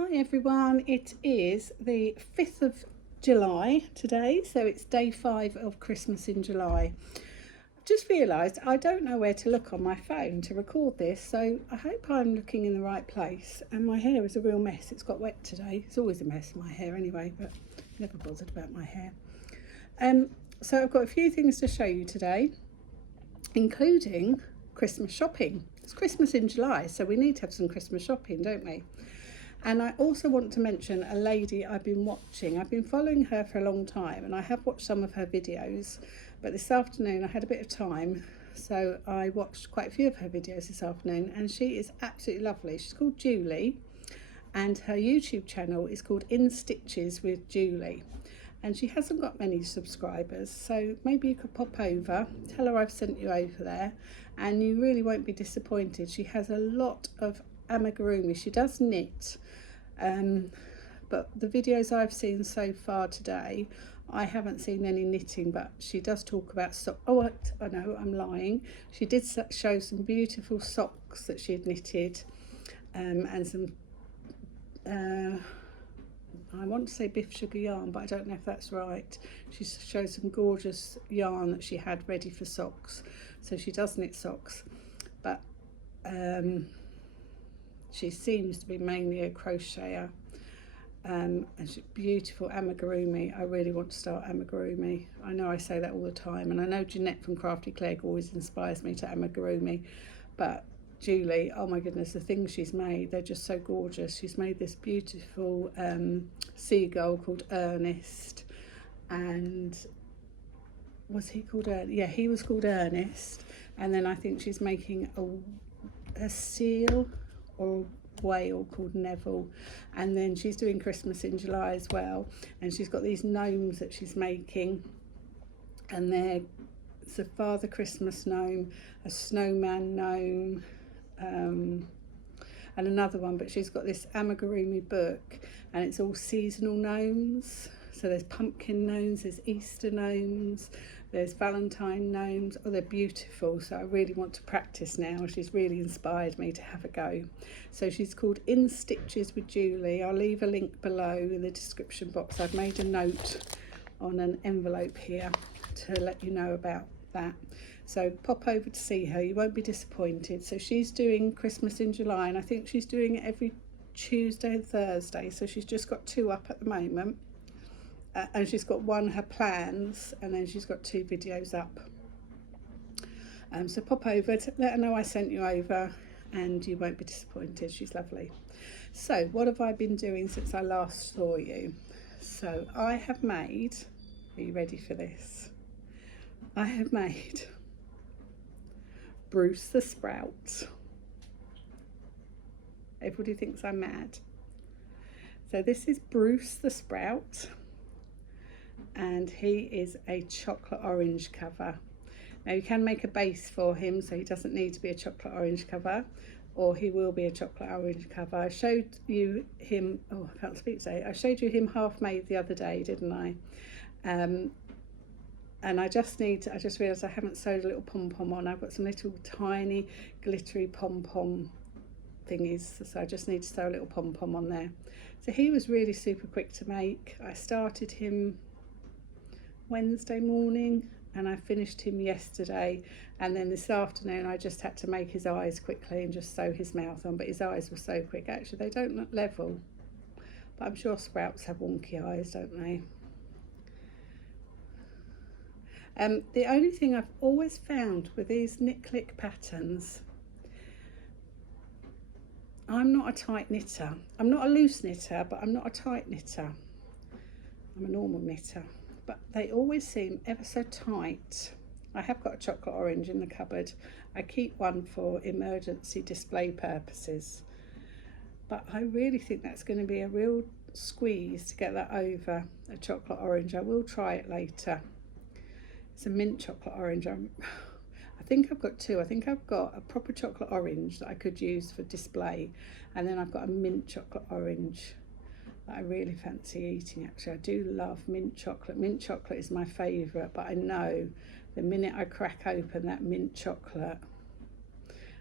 Hi everyone, it is the 5th of July today, so it's day 5 of Christmas in July. I've just realised I don't know where to look on my phone to record this, so I hope I'm looking in the right place. And my hair is a real mess, it's got wet today. It's always a mess, my hair anyway, but never bothered about my hair. So I've got a few things to show you today, including Christmas shopping. It's Christmas in July, so we need to have some Christmas shopping, don't we? And I also want to mention a lady I've been watching. I've been following her for a long time and I have watched some of her videos, but this afternoon I had a bit of time, so I watched quite a few of her videos this afternoon, and she is absolutely lovely. She's called Julie and her YouTube channel is called In Stitches with Julie, and she hasn't got many subscribers, so maybe you could pop over, tell her I've sent you over there, and you really won't be disappointed. She has a lot of amigurumi. She does knit, but the videos I've seen so far today, I haven't seen any knitting, but she does talk about I know I'm lying. She did show some beautiful socks that she had knitted, and some I want to say Biff Sugar yarn, but I don't know if that's right. She showed some gorgeous yarn that she had ready for socks, so she does knit socks, but she seems to be mainly a crocheter, and she's beautiful amigurumi. I really want to start amigurumi. I know I say that all the time, and I know Jeanette from Crafty Clegg always inspires me to amigurumi, but Julie, oh my goodness, the things she's made, they're just so gorgeous. She's made this beautiful seagull called Ernest, and was he called Ernest? Yeah, he was called Ernest. And then I think she's making a seal or a whale called Neville, and then she's doing Christmas in July as well, and she's got these gnomes that she's making, and it's a Father Christmas gnome, a snowman gnome, and another one, but she's got this amigurumi book and it's all seasonal gnomes. So there's pumpkin gnomes, there's Easter gnomes, there's Valentine gnomes. Oh, they're beautiful. So I really want to practice now. She's really inspired me to have a go. So she's called In Stitches with Julie. I'll leave a link below in the description box. I've made a note on an envelope here to let you know about that. So pop over to see her, you won't be disappointed. So she's doing Christmas in July, and I think she's doing it every Tuesday and Thursday. So she's just got 2 up at the moment. And she's got her plans, and then she's got 2 videos up. So pop over, let her know I sent you over, and you won't be disappointed. She's lovely. So what have I been doing since I last saw you? So I have made, are you ready for this? I have made Bruce the Sprout. Everybody thinks I'm mad. So this is Bruce the Sprout, and he is a chocolate orange cover. Now you can make a base for him, so he doesn't need to be a chocolate orange cover, or he will be a chocolate orange cover. I showed you him, oh I can't speak today, I showed you him half made the other day, didn't I? And I just realised I haven't sewed a little pom-pom on. I've got some little tiny glittery pom-pom thingies, so I just need to sew a little pom-pom on there. So he was really super quick to make. I started him Wednesday morning and I finished him yesterday, and then this afternoon I just had to make his eyes quickly and just sew his mouth on, but his eyes were so quick. Actually they don't look level, but I'm sure sprouts have wonky eyes, don't they? The only thing I've always found with these knit click patterns, I'm not a tight knitter. I'm not a loose knitter, but I'm not a tight knitter. I'm a normal knitter, but they always seem ever so tight. I have got a chocolate orange in the cupboard. I keep one for emergency display purposes, but I really think that's going to be a real squeeze to get that over a chocolate orange. I will try it later. It's a mint chocolate orange. I think I've got 2. I think I've got a proper chocolate orange that I could use for display, and then I've got a mint chocolate orange that I really fancy eating. Actually, I do love mint chocolate. Mint chocolate is my favourite, but I know the minute I crack open that mint chocolate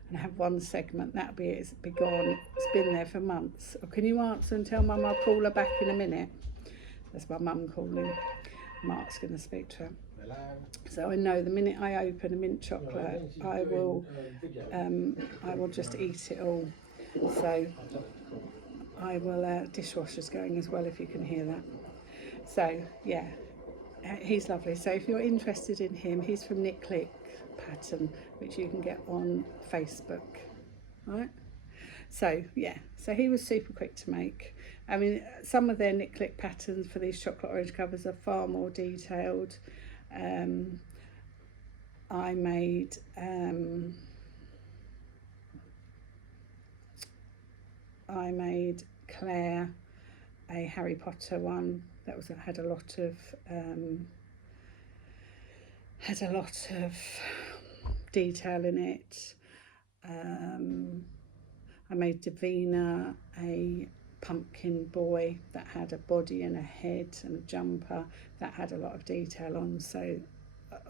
and have one segment. That'll be it. It's be gone. It's been there for months. Or can you answer and tell Mum I'll call her back in a minute? That's my mum calling. Mark's going to speak to her. Hello. So I know the minute I open a mint chocolate, I will just eat it all. So I will, dishwasher's going as well, if you can hear that. So yeah, he's lovely. So if you're interested in him, he's from Knit Click Pattern, which you can get on Facebook, right? So yeah, so he was super quick to make. I mean, some of their Knit Click patterns for these chocolate orange covers are far more detailed. I made Claire a Harry Potter one that had a lot of detail in it. I made Davina a pumpkin boy that had a body and a head and a jumper that had a lot of detail on. So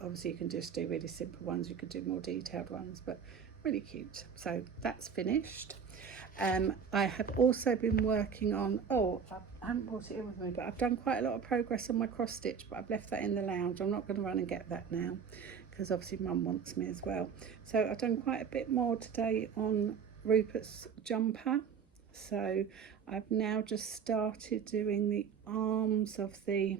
obviously you can just do really simple ones, you could do more detailed ones, but really cute. So that's finished. I have also been working on, I haven't brought it in with me, but I've done quite a lot of progress on my cross stitch, but I've left that in the lounge. I'm not going to run and get that now because obviously Mum wants me as well. So I've done quite a bit more today on Rupert's jumper. So I've now just started doing the arms of the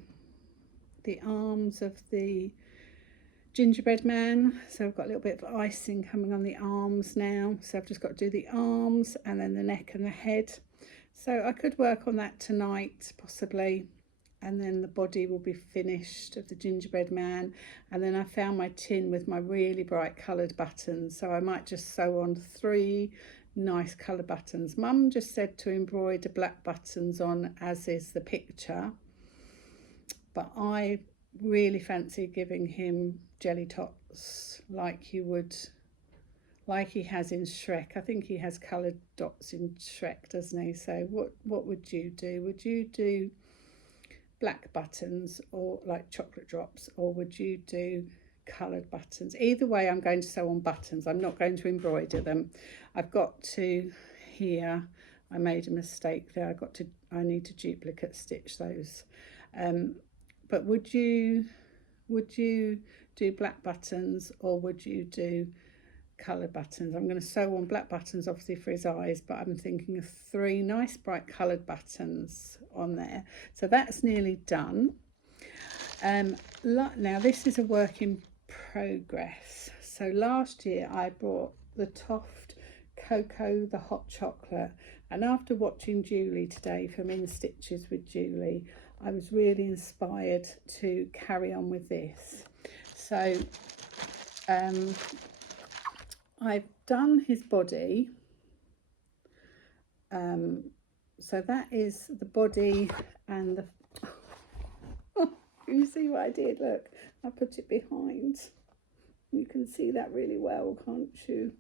gingerbread man. So I've got a little bit of icing coming on the arms now. So I've just got to do the arms and then the neck and the head. So I could work on that tonight possibly, and then the body will be finished of the gingerbread man. And then I found my tin with my really bright coloured buttons, so I might just sew on 3 nice colour buttons. Mum just said to embroider black buttons on, as is the picture, but I really fancy giving him jelly tots like he has in Shrek. I think he has coloured dots in Shrek, doesn't he? So what would you do? Would you do black buttons or like chocolate drops, or would you do coloured buttons? Either way, I'm going to sew on buttons. I'm not going to embroider them. I've got to, here I made a mistake there. I need to duplicate stitch those. But would you do black buttons or would you do coloured buttons? I'm going to sew on black buttons obviously for his eyes, but I'm thinking of 3 nice bright coloured buttons on there. So that's nearly done. Now this is a work in progress. So last year I bought the Toft Cocoa the hot chocolate, and after watching Julie today from In Stitches with Julie, I was really inspired to carry on with this. So I've done his body. So that is the body and the you see what I did? Look, I put it behind. You can see that really well, can't you?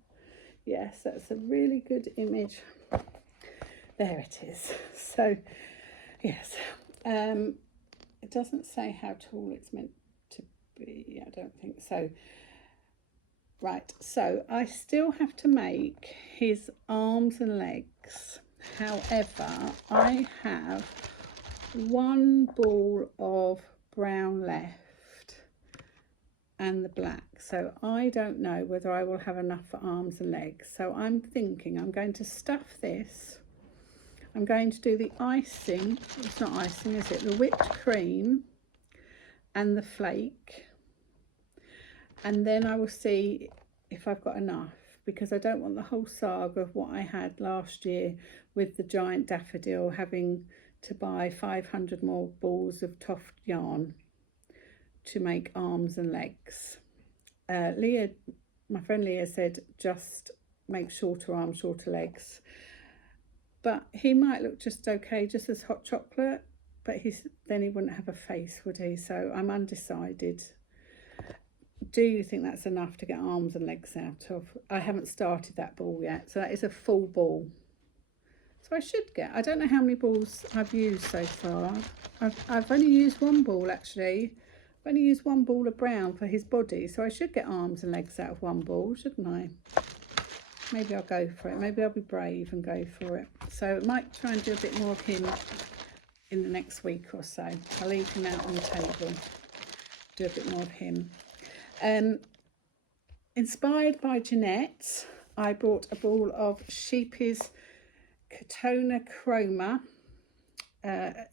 Yes, that's a really good image. There it is. So yes, it doesn't say how tall it's meant to be. I don't think so. Right, so I still have to make his arms and legs. However, I have 1 ball of brown left and the black, so I don't know whether I will have enough for arms and legs. So I'm thinking I'm going to stuff this. I'm going to do the icing. It's not icing, is it? The whipped cream and the flake, and then I will see if I've got enough, because I don't want the whole saga of what I had last year with the giant daffodil having to buy 500 more balls of Toft yarn to make arms and legs. Leah, my friend Leah, said just make shorter arms, shorter legs, but he might look just okay, just as hot chocolate, but then he wouldn't have a face, would he? So I'm undecided. Do you think that's enough to get arms and legs out of? I haven't started that ball yet, so that is a full ball. So I should get, I don't know how many balls I've used so far. I've only used 1 ball actually. I've only used 1 ball of brown for his body, so I should get arms and legs out of 1 ball, shouldn't I? maybe I'll go for it. Maybe I'll be brave and go for it. So I might try and do a bit more of him in the next week or so. I'll leave him out on the table, do a bit more of him. Inspired by Jeanette, I bought a ball of Sheepy's Katona Chroma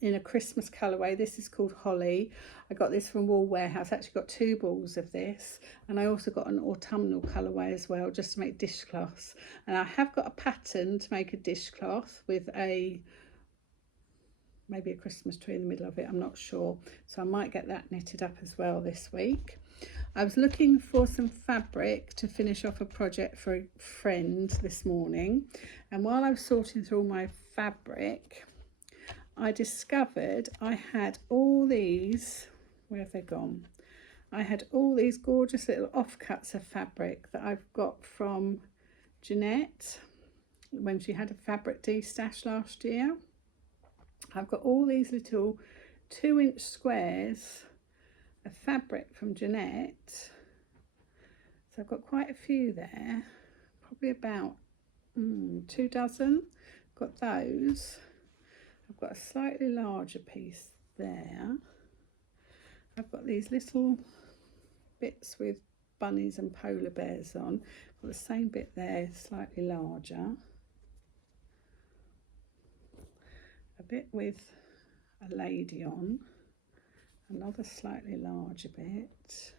in a Christmas colourway. This is called Holly. I got this from Wool Warehouse. I actually got 2 balls of this, and I also got an autumnal colourway as well, just to make dishcloths. And I have got a pattern to make a dishcloth with maybe a Christmas tree in the middle of it, I'm not sure. So I might get that knitted up as well this week. I was looking for some fabric to finish off a project for a friend this morning, and while I was sorting through all my fabric, I discovered I had all these, where have they gone? I had all these gorgeous little offcuts of fabric that I've got from Jeanette when she had a fabric de-stash last year. I've got all these little 2-inch squares of fabric from Jeanette. So I've got quite a few there, probably about 2 dozen. Got those. I've got a slightly larger piece there. I've got these little bits with bunnies and polar bears on. I've got the same bit there, slightly larger. A bit with a lady on, another slightly larger bit,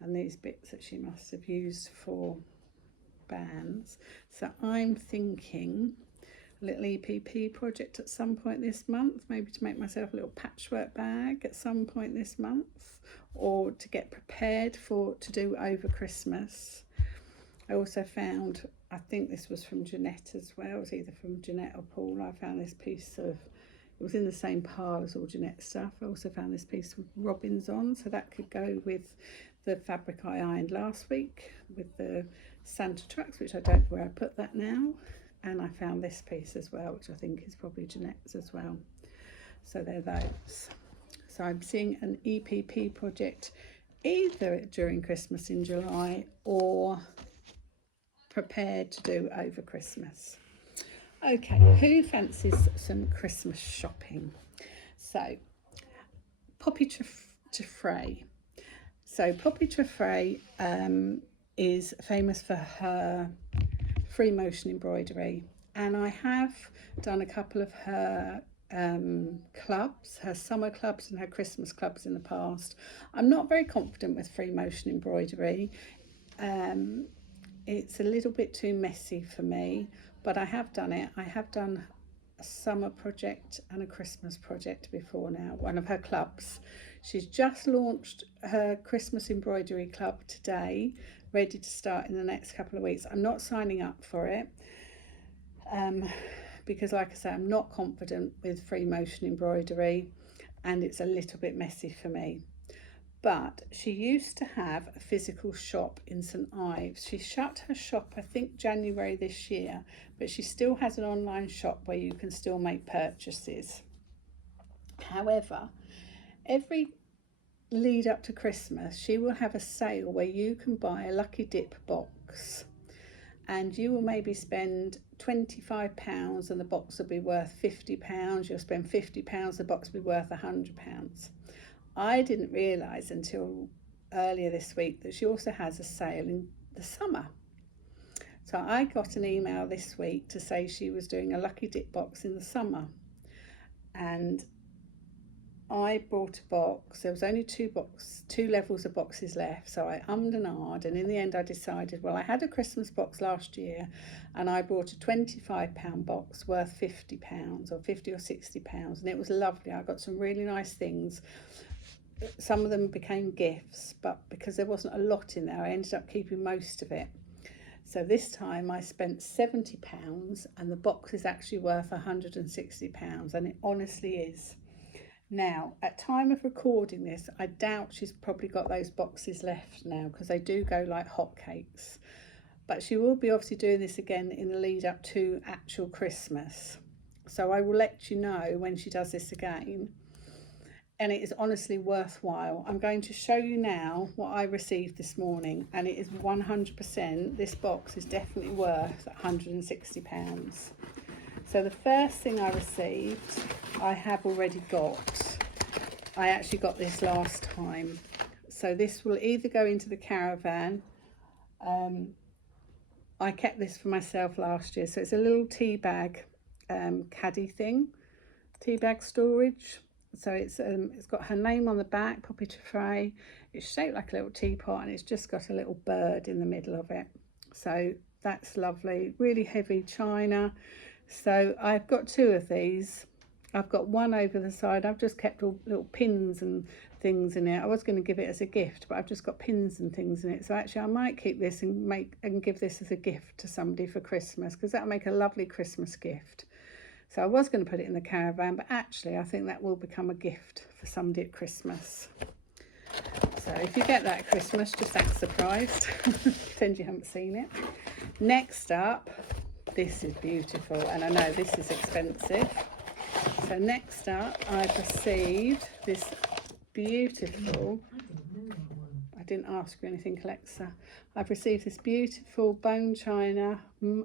and these bits that she must have used for bands. So I'm thinking a little EPP project at some point this month, maybe to make myself a little patchwork bag at some point this month, or to get prepared to do over Christmas. I also found, I think this was from Jeanette as well, it was either from Jeanette or Paul. I found this piece of, it was in the same pile as all Jeanette's stuff. I also found this piece with robins on, so that could go with the fabric I ironed last week with the Santa trucks, which I don't know where I put that now. And I found this piece as well, which I think is probably Jeanette's as well. So they're those. So I'm seeing an EPP project either during Christmas in July or prepared to do over Christmas. Okay, who fancies some Christmas shopping? So Poppy Treffray. So Poppy Treffray is famous for her free motion embroidery, and I have done a couple of her clubs, her summer clubs and her Christmas clubs in the past. I'm not very confident with free motion embroidery. It's a little bit too messy for me, but I have done it. I have done a summer project and a Christmas project before now, one of her clubs. She's just launched her Christmas embroidery club today, ready to start in the next couple of weeks. I'm not signing up for it because, like I say, I'm not confident with free motion embroidery and it's a little bit messy for me. But she used to have a physical shop in St Ives. She shut her shop, I think, January this year, but she still has an online shop where you can still make purchases. However, every lead up to Christmas, she will have a sale where you can buy a Lucky Dip box and you will maybe spend £25 and the box will be worth £50. You'll spend £50, the box will be worth £100. I didn't realise until earlier this week that she also has a sale in the summer. So I got an email this week to say she was doing a Lucky Dip box in the summer, and I bought a box. There was only two levels of boxes left, so I ummed and ahed, and in the end I decided, well, I had a Christmas box last year and I bought a £25 box worth £50 or £50 or £60, and it was lovely. I got some really nice things. Some of them became gifts, but because there wasn't a lot in there, I ended up keeping most of it. So this time I spent £70 and the box is actually worth £160, and it honestly is. Now, at time of recording this, I doubt she's probably got those boxes left now because they do go like hotcakes. But she will be obviously doing this again in the lead up to actual Christmas. So I will let you know when she does this again. and it is honestly worthwhile. I'm going to show you now what I received this morning, and it is 100%, this box is definitely worth £160. So the first thing I received, I have already got. I actually got this last time. So this will either go into the caravan. I kept this for myself last year. So it's a little tea bag caddy thing, tea bag storage. So it's got her name on the back, Poppy Tray. It's shaped like a little teapot, and it's just got a little bird in the middle of it. So that's lovely, really heavy china. So I've got two of these. I've got one over the side. I've just kept all little pins and things in it. I was going to give it as a gift, but I've just got pins and things in it. So actually I might keep this and give this as a gift to somebody for Christmas, because that'll make a lovely Christmas gift. So I was going to put it in the caravan, but actually I think that will become a gift for somebody at Christmas. So if you get that at Christmas, just act surprised. Pretend you haven't seen it. Next up, this is beautiful, and I know this is expensive. So next up, I've received this beautiful, I didn't ask you anything, Alexa. I've received this beautiful bone china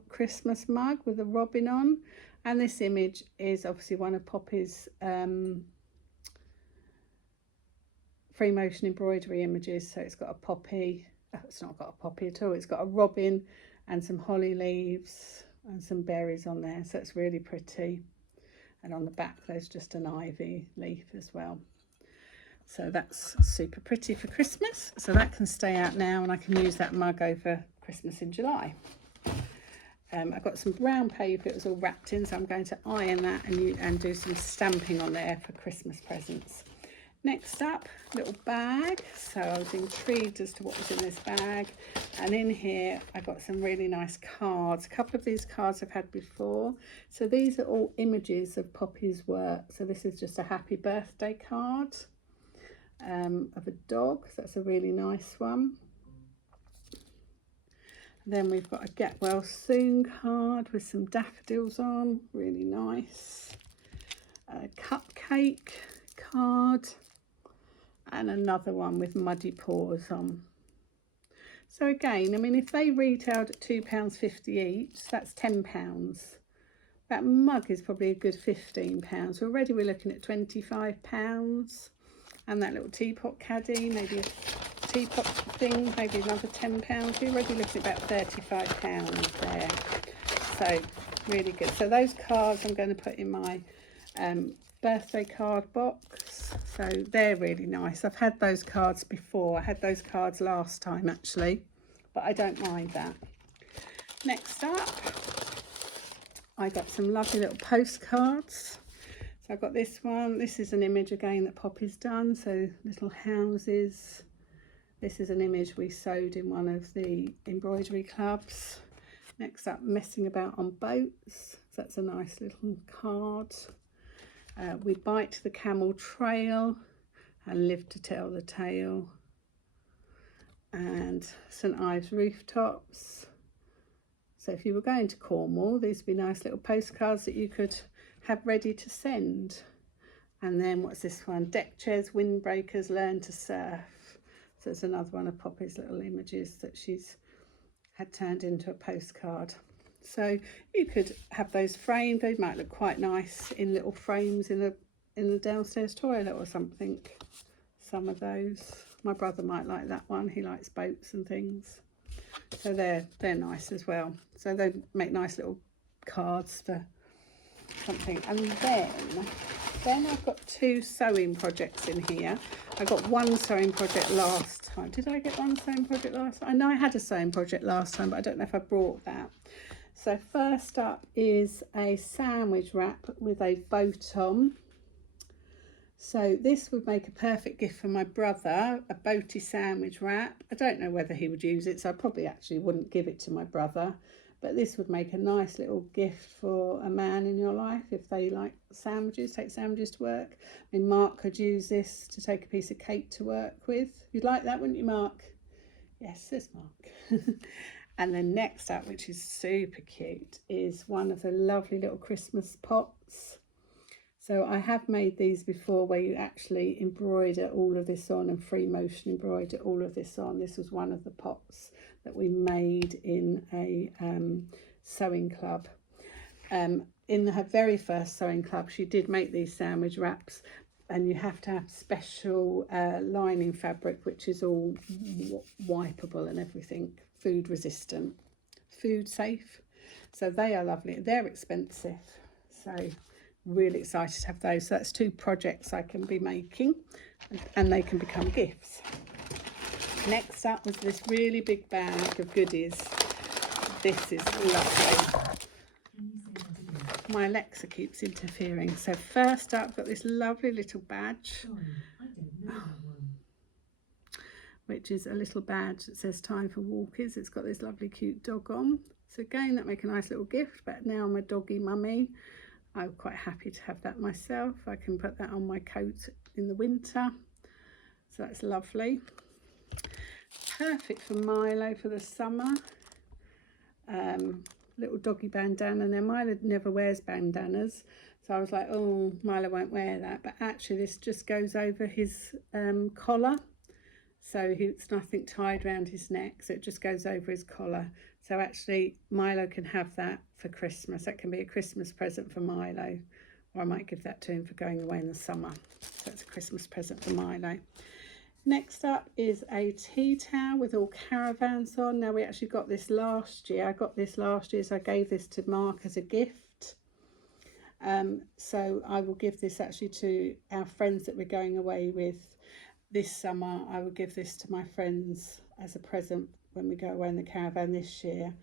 Christmas mug with a robin on, and this image is obviously one of Poppy's free motion embroidery images. So it's got a poppy, it's not got a poppy at all, it's got a robin and some holly leaves and some berries on there, so it's really pretty. And on the back there's just an ivy leaf as well. So that's super pretty for Christmas. So that can stay out now, and I can use that mug over Christmas in July. I've got some brown paper, it was all wrapped in, so I'm going to iron that and do some stamping on there for Christmas presents. Next up, little bag. So I was intrigued as to what was in this bag, and in here I got some really nice cards. A couple of these cards I've had before. So these are all images of Poppy's work. So this is just a happy birthday card of a dog. So that's a really nice one. Then we've got a get well soon card with some daffodils on, really nice. A cupcake card, and another one with muddy paws on. So again, I mean, if they retailed at £2.50 each, that's £10. That mug is probably a good £15. So already we're looking at £25. And that little teapot caddy, maybe a teapot thing, maybe another £10. We're already looking at about £35 there. So really good. So those cards I'm going to put in my birthday card box. So they're really nice. I've had those cards before. I had those cards last time actually, but I don't mind that. Next up, I got some lovely little postcards. So I've got this one. This is an image again that Poppy's done. So little houses. This is an image we sewed in one of the embroidery clubs. Next up, messing about on boats. So that's a nice little card. We bite the camel trail and live to tell the tale. And St Ives rooftops. So if you were going to Cornwall, these would be nice little postcards that you could have ready to send. And then what's this one? Deck chairs, windbreakers, learn to surf. So it's another one of Poppy's little images that she's had turned into a postcard. So you could have those framed. They might look quite nice in little frames in the downstairs toilet or something. Some of those. My brother might like that one. He likes boats and things. So they're nice as well. So they make nice little cards for something. And then I've got two sewing projects in here. I got one sewing project last time. Did I get one sewing project last time? I know I had a sewing project last time, but I don't know if I brought that. So first up is a sandwich wrap with a boat on. So this would make a perfect gift for my brother, a boaty sandwich wrap. I don't know whether he would use it, so I probably actually wouldn't give it to my brother. But this would make a nice little gift for a man in your life if they like sandwiches, take sandwiches to work. I mean, Mark could use this to take a piece of cake to work with. You'd like that, wouldn't you, Mark? Yes, there's Mark. And then next up, which is super cute, is one of the lovely little Christmas pots. So I have made these before where you actually embroider all of this on and free motion embroider all of this on. This was one of the pots that we made in a sewing club. In her very first sewing club, she did make these sandwich wraps, and you have to have special lining fabric, which is all wipeable and everything, food resistant, food safe. So they are lovely. They're expensive. So really excited to have those. So that's 2 projects I can be making, and they can become gifts. Next up was this really big bag of goodies. This is lovely. My Alexa keeps interfering. So first up, I've got this lovely little badge. Sorry, I don't know that one. Which is a little badge that says time for walkies. It's got this lovely cute dog on. So again, that make a nice little gift, but now I'm a doggy mummy. I'm quite happy to have that myself. I can put that on my coat in the winter. So that's lovely. Perfect for Milo for the summer. Little doggy bandana. Now Milo never wears bandanas, so I was like, oh, Milo won't wear that, but actually this just goes over his collar, so it's nothing tied around his neck, so it just goes over his collar. So actually Milo can have that for Christmas. That can be a Christmas present for Milo, or I might give that to him for going away in the summer. So it's a Christmas present for Milo. Next up is a tea towel with all caravans on. Now we actually got this last year. I got this last year, so I gave this to Mark as a gift. So I will give this actually to our friends that we're going away with this summer. I will give this to my friends as a present when we go away in the caravan this year.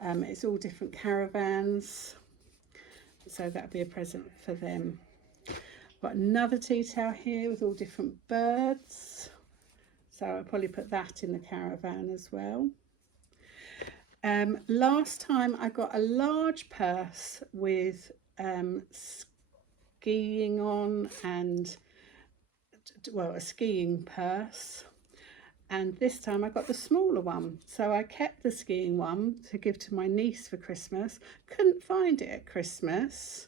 It's all different caravans, so that'll be a present for them. Got another tea towel here with all different birds. So I'll probably put that in the caravan as well. Last time I got a large purse with skiing on, and well, a skiing purse. And this time I got the smaller one. So I kept the skiing one to give to my niece for Christmas. Couldn't find it at Christmas.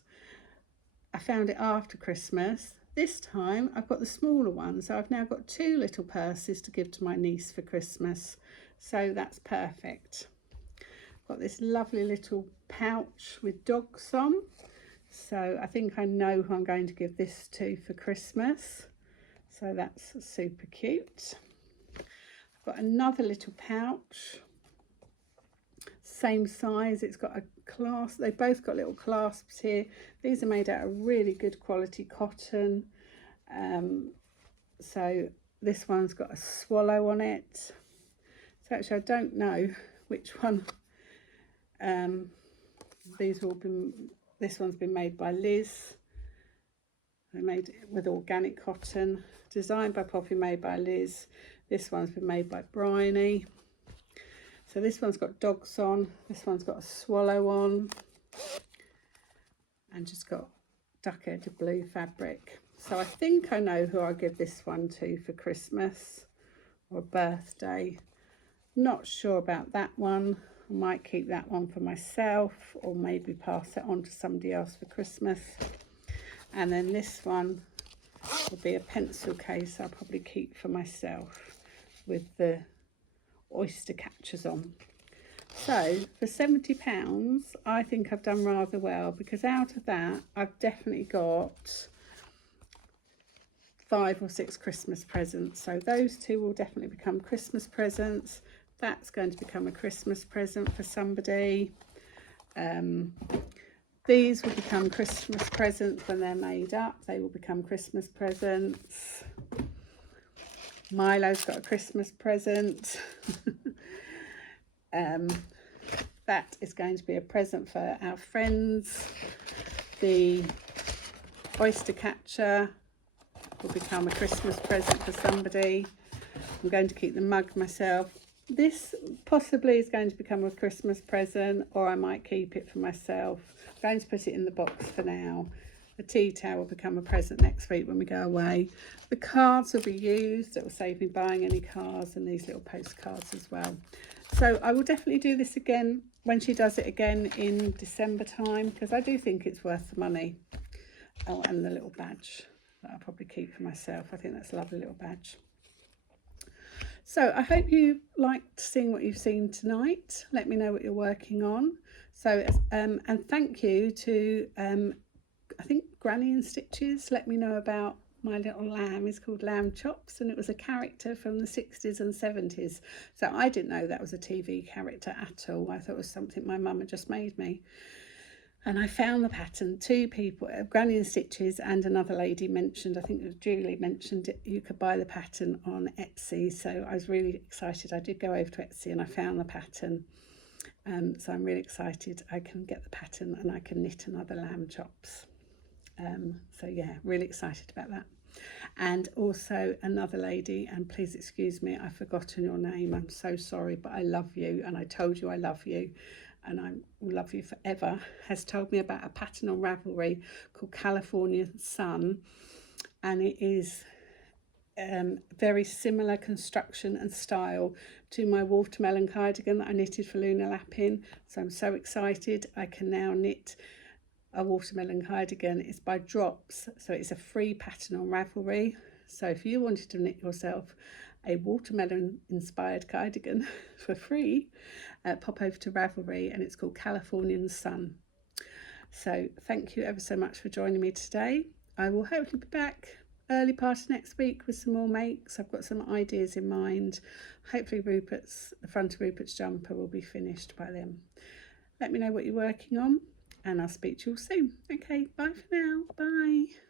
I found it after Christmas. This time I've got the smaller one, so I've now got 2 little purses to give to my niece for Christmas. So that's perfect. Got this lovely little pouch with dogs on. So I think I know who I'm going to give this to for Christmas. So that's super cute. I've got another little pouch. Same size, it's got a clasp. They both got little clasps here. These are made out of really good quality cotton. So this one's got a swallow on it. So actually I don't know which one. This one's been made by Liz. They made it with organic cotton. Designed by Poppy, made by Liz. This one's been made by Bryony. So this one's got dogs on, this one's got a swallow on, and just got duck-edged blue fabric. So I think I know who I'll give this one to for Christmas or birthday. Not sure about that one. I might keep that one for myself, or maybe pass it on to somebody else for Christmas. And then this one will be a pencil case I'll probably keep for myself with the oyster catchers on. So for £70 I think I've done rather well, because out of that I've definitely got 5 or 6 Christmas presents. So those 2 will definitely become Christmas presents. That's going to become a Christmas present for somebody. These will become Christmas presents when they're made up. They will become Christmas presents. Milo's got a Christmas present. That is going to be a present for our friends. The oyster catcher will become a Christmas present for somebody. I'm going to keep the mug myself. This possibly is going to become a Christmas present, or I might keep it for myself. I'm going to put it in the box for now. The tea towel will become a present next week when we go away. The cards will be used. It will save me buying any cards, and these little postcards as well. So I will definitely do this again when she does it again in December time, because I do think it's worth the money. Oh, and the little badge that I'll probably keep for myself. I think that's a lovely little badge. So I hope you liked seeing what you've seen tonight. Let me know what you're working on. So and thank you to I think Granny and Stitches let me know about my little lamb. Is called Lamb Chops, and it was a character from the 60s and 70s. So I didn't know that was a TV character at all. I thought it was something my mum had just made me. And I found the pattern. Two people, Granny and Stitches and another lady mentioned, I think it was Julie mentioned it, you could buy the pattern on Etsy. So I was really excited. I did go over to Etsy and I found the pattern. So I'm really excited. I can get the pattern and I can knit another lamb chops. So yeah, really excited about that. And also another lady, and please excuse me, I've forgotten your name. I'm so sorry, but I love you, and I told you I love you, and I will love you forever, has told me about a pattern on Ravelry called California Sun, and it is very similar construction and style to my watermelon cardigan that I knitted for Luna Lappin. So I'm so excited. I can now knit a watermelon cardigan. It's by Drops, so it's a free pattern on Ravelry. So if you wanted to knit yourself a watermelon inspired cardigan for free, pop over to Ravelry, and it's called Californian Sun. So thank you ever so much for joining me today. I will hopefully be back early part of next week with some more makes. I've got some ideas in mind. Hopefully the front of Rupert's jumper will be finished by then. Let me know what you're working on, and I'll speak to you all soon. Okay, bye for now. Bye.